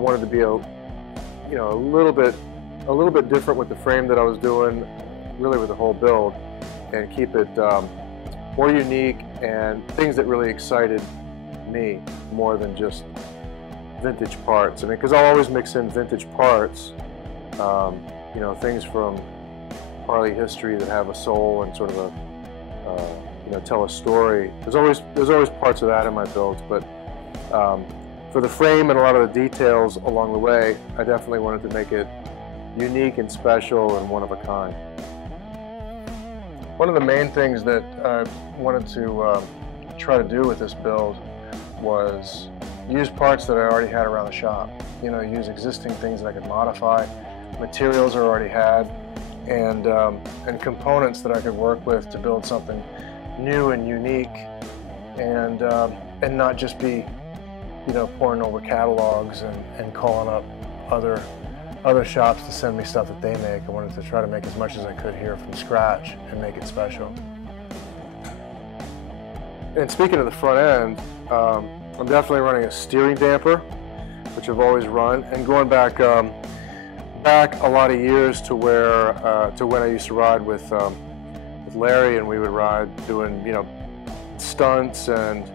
wanted to be a little bit different with the frame that I was doing, really with the whole build, and keep it more unique and things that really excited me more than just vintage parts. I mean, because I'll always mix in vintage parts, you know, things from Harley history that have a soul and sort of a you know, tell a story. There's always parts of that in my builds, but for the frame and a lot of the details along the way, I definitely wanted to make it unique and special and one of a kind. One of the main things that I wanted to try to do with this build was use parts that I already had around the shop. You know, use existing things that I could modify, materials I already had, and components that I could work with to build something new and unique, and not just be, you know, pouring over catalogs and calling up other shops to send me stuff that they make. I wanted to try to make as much as I could here from scratch and make it special. And speaking of the front end, I'm definitely running a steering damper, which I've always run, and going back a lot of years to where to when I used to ride with Larry, and we would ride doing, you know, stunts and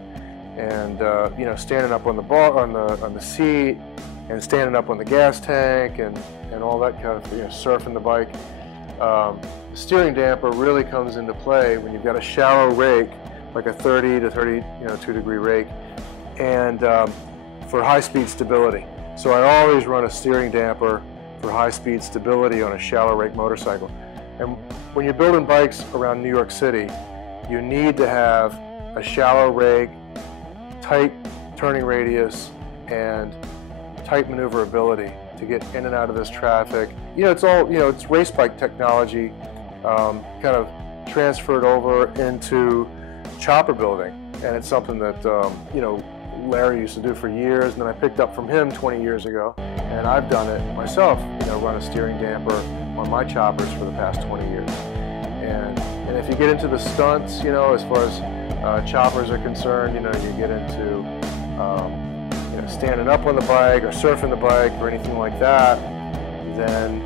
you know, standing up on the bar, on the seat, and standing up on the gas tank, and all that kind of, you know, surfing the bike. The steering damper really comes into play when you've got a shallow rake, like a 30 to 32 degree rake, and for high-speed stability. So I always run a steering damper for high-speed stability on a shallow rake motorcycle. And when you're building bikes around New York City, you need to have a shallow rake, tight turning radius, and tight maneuverability to get in and out of this traffic. You know, it's all, you know, it's race bike technology kind of transferred over into chopper building, and it's something that you know, Larry used to do for years, and then I picked up from him 20 years ago, and I've done it myself. You know, run a steering damper on my choppers for the past 20 years. And if you get into the stunts, you know, as far as choppers are concerned, you know, you get into you know, standing up on the bike or surfing the bike or anything like that, then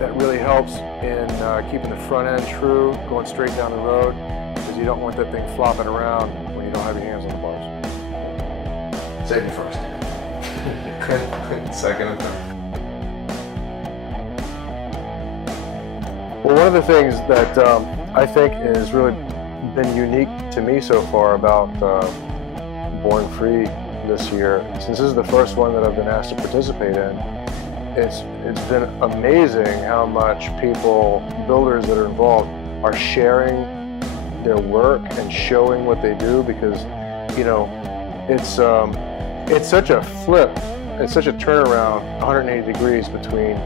that really helps in keeping the front end true, going straight down the road, because you don't want that thing flopping around when you don't have your hands on the bars. Save me first. Second and third. Well, one of the things that I think has really been unique to me so far about Born Free this year, since this is the first one that I've been asked to participate in, it's been amazing how much people, builders that are involved, are sharing their work and showing what they do, because, you know, it's such a flip, it's such a turnaround, 180 degrees between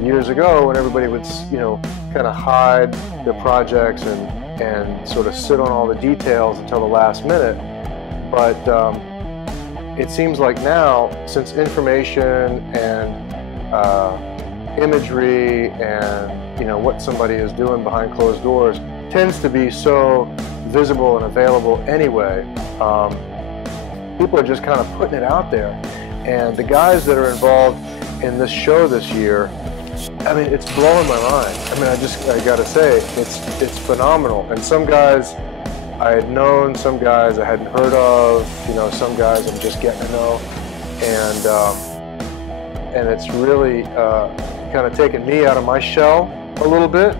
years ago when everybody would, you know, kind of hide their projects and sort of sit on all the details until the last minute. But it seems like now, since information and imagery and, you know, what somebody is doing behind closed doors tends to be so visible and available anyway, people are just kind of putting it out there. And the guys that are involved in this show this year, I mean, it's blowing my mind. I mean, I gotta say, it's phenomenal. And some guys I had known, some guys I hadn't heard of, you know, some guys I'm just getting to know. And it's really kind of taken me out of my shell a little bit,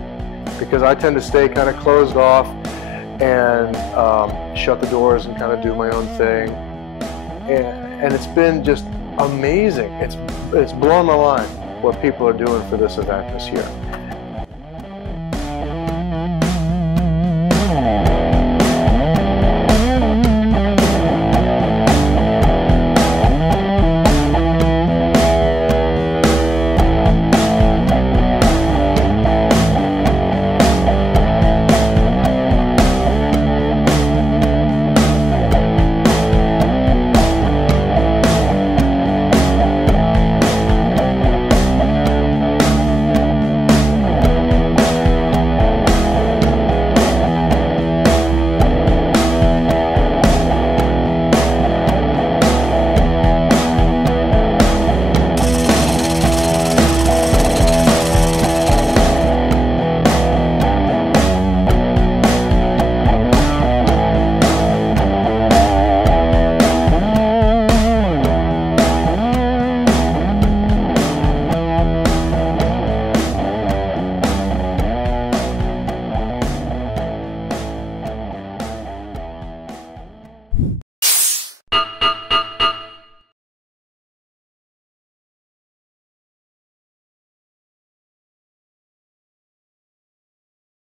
because I tend to stay kind of closed off and shut the doors and kind of do my own thing. And it's been just amazing. It's blown my mind what people are doing for this event this year.